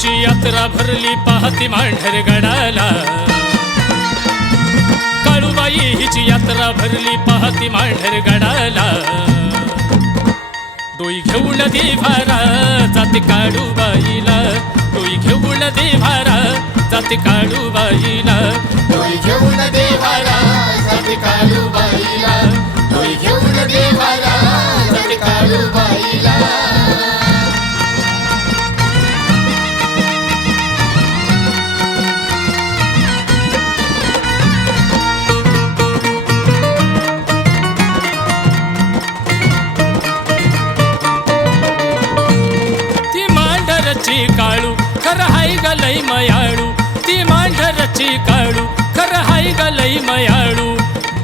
हिची यात्रा भरली पाहती मांढरगडाला। काळूबाई हिची यात्रा भरली पाहती मांढरगडाला। डोई घेऊन देवारा जाते काळूबाईला। डोई घेऊन देवारा जाते काळूबाईला। डोई घेऊन देवारा जाते काळूबाईला। डोई घेऊन देवारा जाते काळूबाईला। काळू खर हाय गलई मयाळू। ती मांढरची काळू खर हाय गलई मयाळू।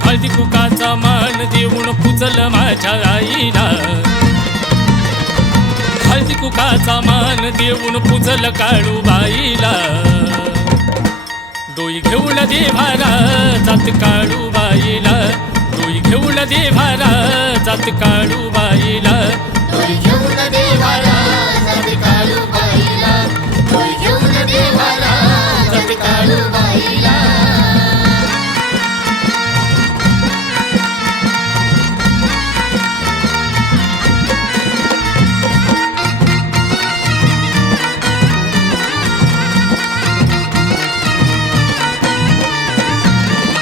हळदी कुकाचा मान देऊन पुजल माझ्या आईला। हळदी कुकाचा मान देऊन पुजल काळूबाईला। डोई घेऊन देवारा जात काळूबाईला। डोई घेऊन देवारा जात काळूबाईला। डोई घेऊन देवारा जाते काळूबाईला। डोई घेऊन देवारा जाते काळूबाईला।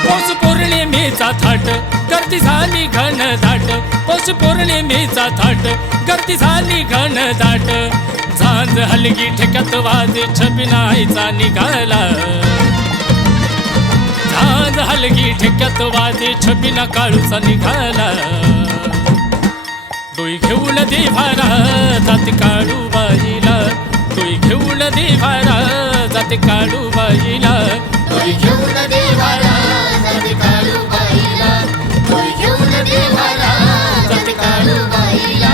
पौष पौर्णिमेचा थाट गर्दी झाली घनदाट। पौष पौर्णिमेचा थाट गर्दी झाली घनदाट। झांज हलगी ठेक्यात वाजे छबिनाईचा निघाला। झांज हलगी ठेक्यात वाजे छबिना काळूचा निघाला। डोई घेऊन देवारा जाते काळूबाईला। डोई घेऊन देवारा जाते काळूबाईला। डोई घेऊन देवारा जाते काळूबाईला। डोई घेऊन देवारा जाते काळूबाईला।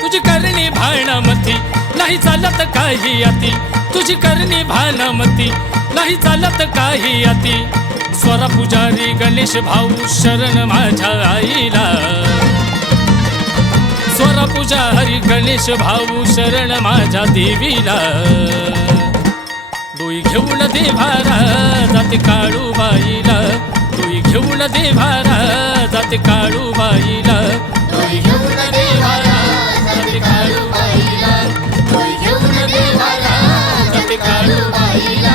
तुझी करणी भाणामती नाही चालत काही अति। तुझी करणी भानामती नाही चालत काही अति। स्वरा पुजारी गणेश भाऊ शरण माझ्या आईला। स्वरा पुजारी गणेश भाऊ शरण माझ्या देवीला। डोई घेऊन देवारा जाते काळूबाईला। डोई घेऊन देवारा जाते काळूबाईला। डोई घेऊन देवारा जाते काळूबाईला। डोई घेऊन देवारा जाते काळूबाईला।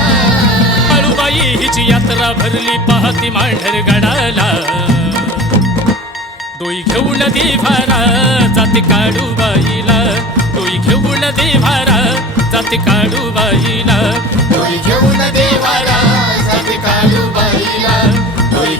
काळूबाई हिची यात्रा भरली पाहती मांढरगडाला। डोई घेऊन देवारा जाते काळूबाईला। डोई घेऊन देवारा जाते काळूबाईला। डोई घेऊन देवारा जाते काळूबाईला। डोई